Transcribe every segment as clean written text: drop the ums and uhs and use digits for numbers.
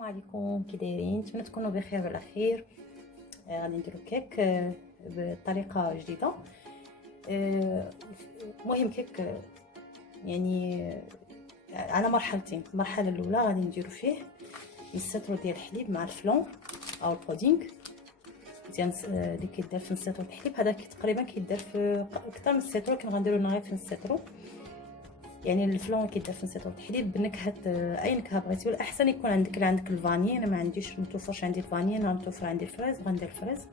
السلام عليكم، كي دايرين؟ نتمنى تكونوا بخير وعلى خير. غادي نديرو كيك بطريقه جديده. مهم كيك يعني على مرحلتين. المرحله الاولى غادي نديرو فيه السيترو ديال الحليب مع الفلون او البودينغ مزيان اللي كيدار في السيترو الحليب. هذا تقريبا كيدار في اكثر من السيترو، كان غنديرو غير في السيترو. يعني الفلون كيدار في السيترو الحليب بنكهه اي نكهه بغيتي، والاحسن يكون عندك الفاني. انا ما عنديش، متوفرش عندي الفاني، انا متوفر عندي الفريز، غندير الفريز.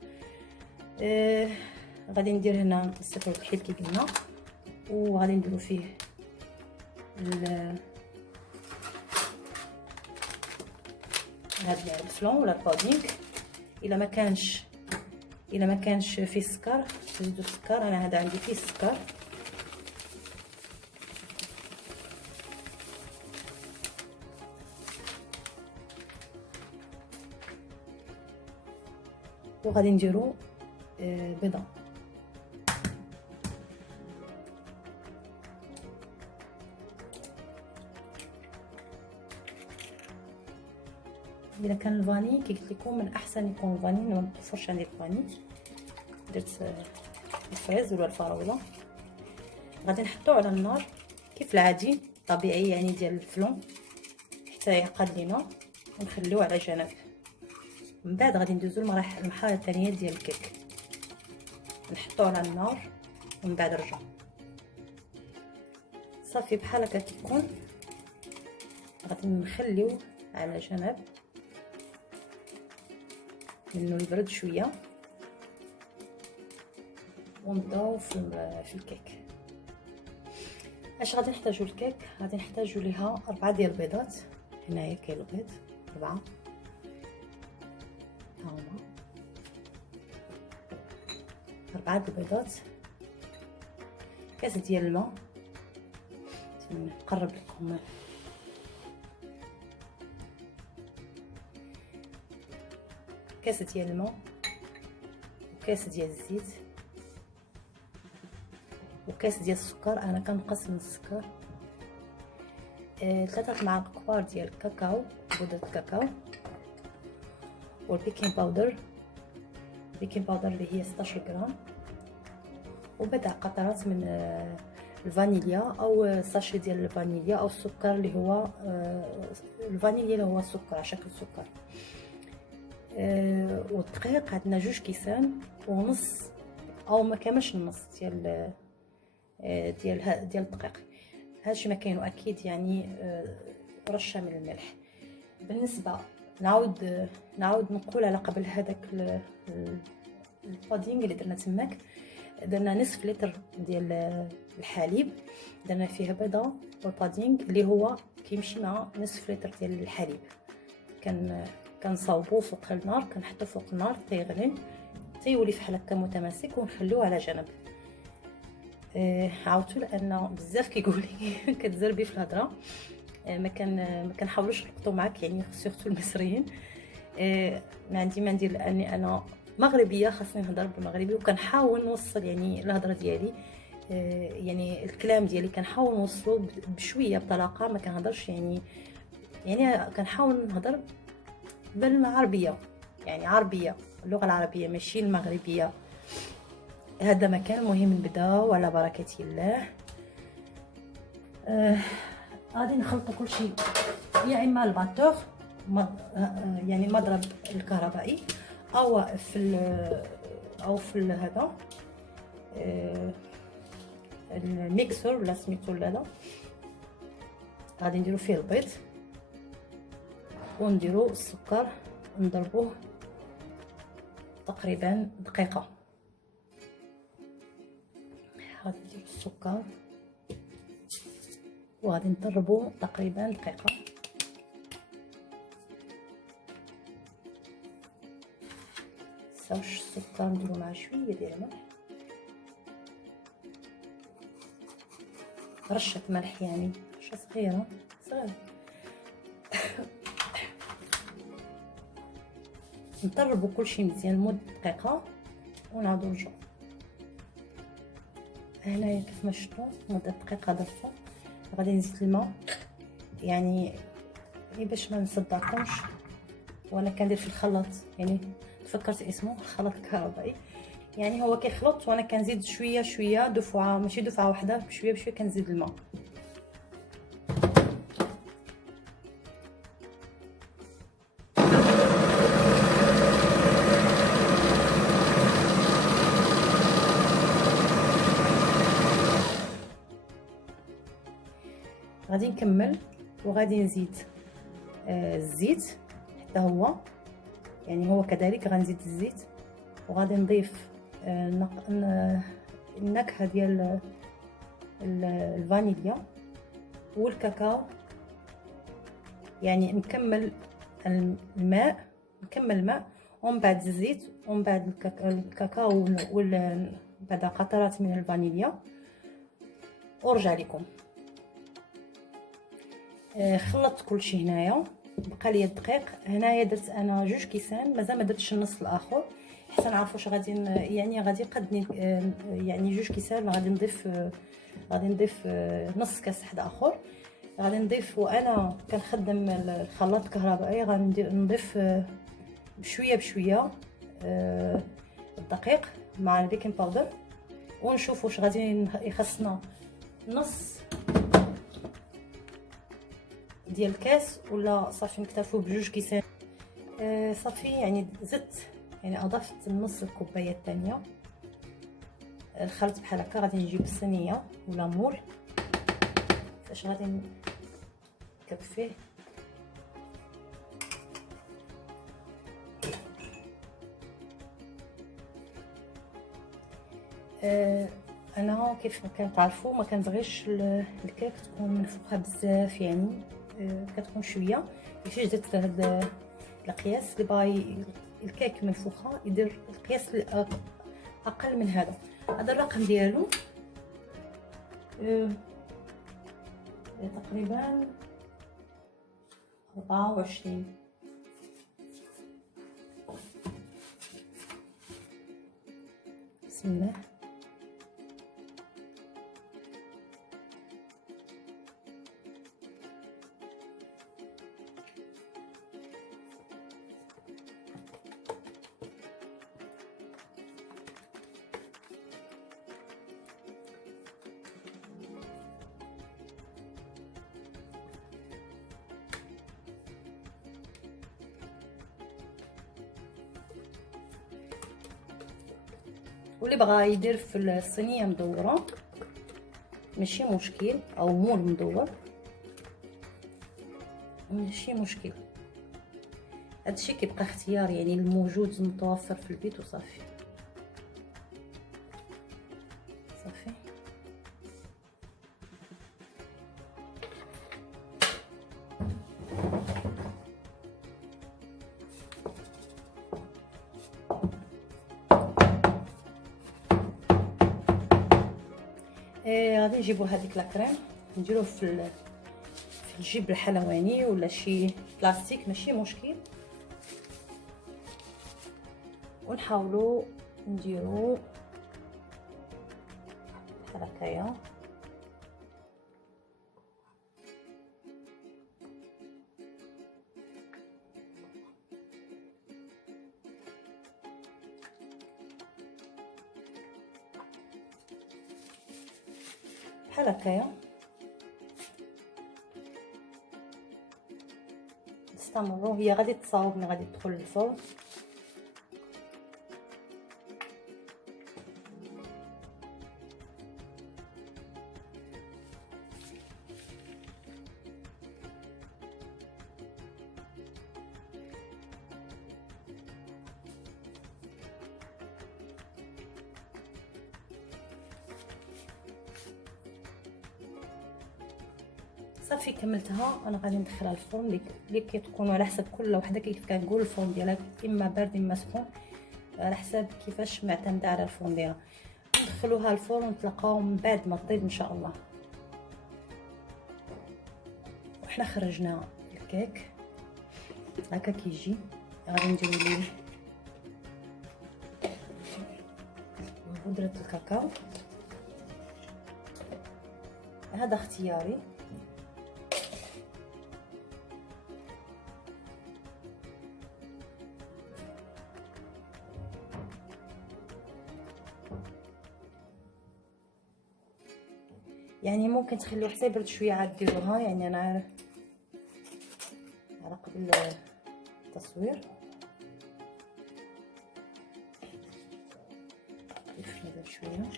غادي ندير هنا السيترو الحليب كي قلنا، وغادي نديرو فيه هاد الفلون ولا البودينغ. الا ما كانش فيه السكر تزيدوا السكر. انا هذا عندي فيه السكر. وغادي نديرو بيضه. اذا كان الفاني كي قلت لكم من احسن يكون الفاني، ما متوفرش عندي الفاني. درت الفريز ولا الفراوله. غادي نحطو على النار كيف العادي طبيعي يعني ديال الفلون حتى يعقد لينا، ونخليوه على جنب. من بعد غادي ندوزو المرحله الثانيه ديال الكيك، نحطو على النار ومن بعد نرجعو صافي بحال هكا كيكون. غادي نخليوه على جنب منو يبرد شويه، ونبداو في الكيك. اش غادي نحتاجو الكيك؟ غادي نحتاجو ليها 4 ديال البيضات. هنايا كاين البيض 4 هاهما، 4 البيضات، كاس ديال الماء. نقرب لكم كاس ديال الماء، وكاس ديال الزيت، وكاس ديال السكر. انا كنقص من السكر. 3 معالق كبار ديال الكاكاو، بودره الكاكاو، والبيكين باودر. البيكين باودر اللي هي 16 غرام، وبضع قطرات من الفانيليا او ساشي ديال الفانيليا، او السكر اللي هو الفانيليا اللي هو السكر على شكل سكر. والدقيق عندنا 2 كيسان ونص، او ما كاملش النص ديال الدقيق. هادشي ما كاينو اكيد يعني رشه من الملح. بالنسبه نعاود نقول على قبل هذاك البودينغ اللي درنا تماك. درنا نصف لتر ديال الحليب، درنا فيه بيضه والبودينغ اللي هو كيمشي مع نصف لتر ديال الحليب. كنصاوبوه فوق النار، كنحطو فوق النار تيغلي تيولي فحال هكا متماسك، ونخلوه على جنب. عاودتو لان بزاف كيقول لي كتزربي في الهضره. ما كنحاولوش نلقطو معاك يعني سورتو المصريين. ما ندير لاني انا مغربيه، خاصني نهضر بالمغربي، وكنحاول نوصل يعني الهضره ديالي، يعني الكلام ديالي كنحاول نوصلو بشويه بطلاقه. ما كنهضرش يعني كنحاول نهضر بالعربيه، يعني عربيه، اللغه العربيه ماشي المغربيه. هذا مكان مهم. نبداو على بركه الله. غادي نخلطوا كل شيء، يا اما الباتور يعني المضرب الكهربائي، او في هذا الميكسور ولا سميتو لا. غادي نديرو فيه البيض ونديرو السكر ونضربوه تقريبا دقيقه. غادي نديرو السكر وغادي نضربوه تقريبا دقيقه. صافي السكر نديرو مع شويه ديال الملح، رشه ملح يعني رشه صغيره. نضربوا كلشي مزيان لمده دقيقه ونعاودو نرجعو. هنايا كيف ما شفتوا مده دقيقه درتو. غادي نزيد الماء يعني باش ما نصدعكمش. وانا كندير في الخلاط، يعني تفكرت اسمه الخلاط الكهربائي. يعني هو كيخلط وانا كنزيد شويه شويه، دفعه ماشي دفعه واحده، بشويه بشويه كنزيد الماء. غادي نكمل وغادي نزيد الزيت حتى هو، يعني هو كذلك غنزيد الزيت، وغادي نضيف النكهه ديال الفانيليا والكاكاو. يعني نكمل الماء ومن بعد الزيت ومن بعد الكاكاو بعد قطرات من الفانيليا، ورجع لكم. خلطت كلشي هنايا، بقى لي الدقيق. هنايا درت انا 2 كيسان، مازال ما درتش النص الاخر حتى نعرف واش غادي يعني غادي قدني يعني 2 كيسان. غادي نضيف نص كاس واحد اخر. غادي نضيف وانا كنخدم الخلاط الكهربائي، غادي نضيف بشويه بشويه الدقيق مع البيكنج باودر، ونشوف واش غادي يخصنا نص ديال الكاس ولا صافي نكتفوا ب2 كيسان. صافي يعني زدت، يعني اضفت نص الكوبايه الثانيه الخلط بحال هكا. غادي نجيب الصينيه ولا مول فاش غادي نكب فيه. انا كيف ما كنعرفوا ما كنبغيش الكيك تكون منفوخه بزاف، يعني كتكون شويه. كيفاش درت هذا القياس؟ اللي باغي الكيك منفوخه يدير القياس اقل من هذا. هذا الرقم ديالو تقريبا 24. بسم الله. واللي بغى يدير في الصينيه مدوره ماشي مشكل، او مول مدور ماشي مشكل. هادشي كيبقى اختيار، يعني الموجود متوفر في البيت وصافي. صافي غادي نجيبو هذيك لاكريم نديروه في الجيب الحلواني ولا شي بلاستيك ماشي مشكل، ونحاولوا نديرو بحال هكايا. بحال هكايا استمروا. هي غادي تصاوب ملي غادي تدخل للفرن. صافي كملتها. انا غادي ندخلها الفرن اللي كتكون على حسب كل وحده كيف كنقول الفرن ديالها اما بارد اما سخون، على حساب كيفاش معتمده على الفرن ديالها. ندخلوها الفرن ونتلاقاو من بعد ما تطيب ان شاء الله. وحنا خرجنا الكيك هكا كيجي. غادي نديرو ليه بودره الكاكاو، هذا اختياري. يعني ممكن تخليوه حتى يبرد شويه عاد ديروها. يعني انا على قبل التصوير نضرب شويه.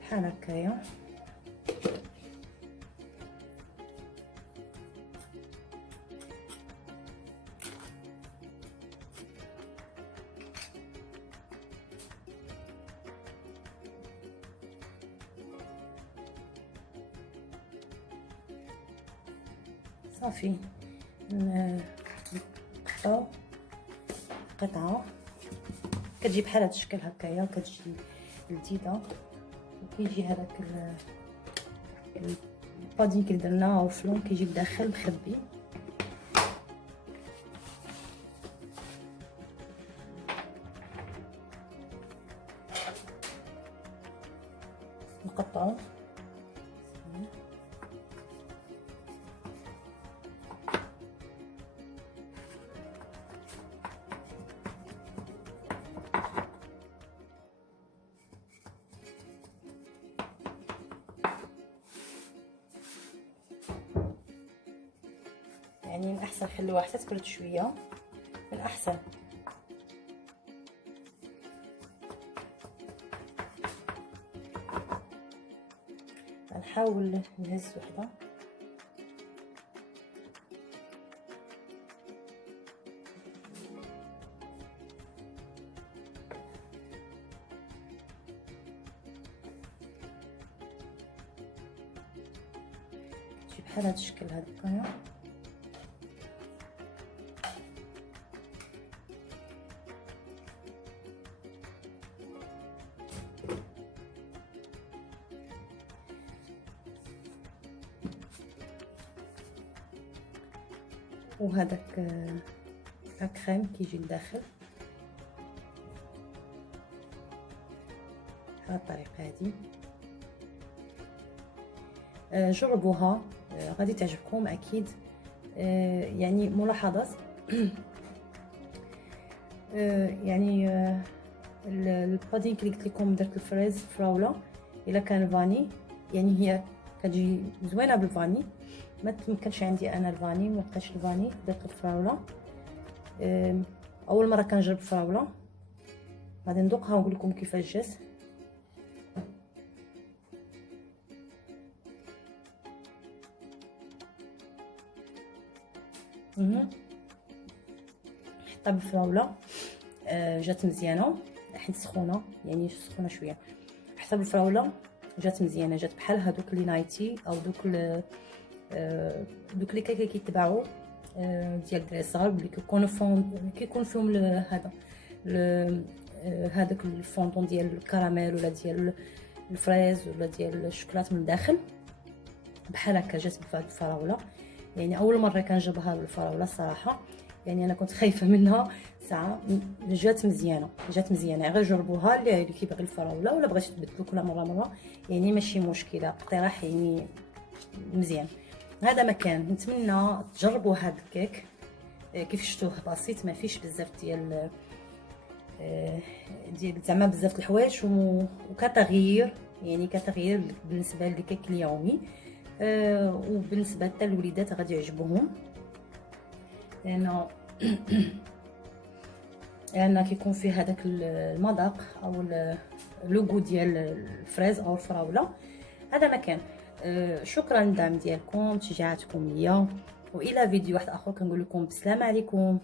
بحال هكايا. صافي نقطعو قطعه كتجي بحال هاد الشكل هكايا، كتجي لذيذه. وكيجي هذاك البادين اللي درنا او فلون كيجي بداخل مخبي. نقطعو يعني من احسن خلوها حتى تبرد شويه، من احسن. نحاول نهز وحده. تجي بحال هاد الشكل هذاكا. وهذاك الكريم كيجي لداخل بهذه الطريقه هذه. جربوها غادي تعجبكم اكيد. يعني ملاحظات يعني البادين اللي قلت لكم درت الفريز فراوله الا كان فاني، يعني هي كتجي زوينه بالفاني. ما تمكنش عندي انا الفاني، ما بقاش الفاني، درت الفراوله. اول مره كنجرب الفراوله، غادي ندوقها ونقول لكم كيفاش جات. حطها بالفراوله جات مزيانه حيت سخونه، يعني سخونه شويه. حتى بالفراوله جات مزيانه، جات بحال هذوك اللي نايتي او دوك اللي كيتباعوا ديال الدراري الصغار اللي كيكون فيهم هذا هذاك الفوندون ديال الكراميل ولا ديال الفريز ولا ديال الشوكولات من الداخل. بحال هكا جات بهاد الفراوله. يعني اول مره كنجربها بالفراوله الصراحه، يعني انا كنت خايفه منها ساعه. جات مزيانه، جات مزيانه. غير جربوها اللي كيبغي الفراوله ولا بغيتي تبدلوا كل مره يعني ماشي مشكله، اقتراح يعني مزيان. هذا مكان نتمنى تجربوا هذا الكيك. كيف شفتوه بسيط، ما فيش بزاف ديال زعما بزاف الحوايج، وكتغيير يعني كتغيير بالنسبه للكيك اليومي. وبالنسبه حتى للوليدات غادي يعجبوهم، لانه لان كيكون فيه هذاك المذاق او اللوغو ديال الفريز او الفراوله. هذا مكان. شكرا للدعم ديالكم، تشجيعاتكم ليا، والى فيديو واحد اخر كنقول لكم بسلام عليكم.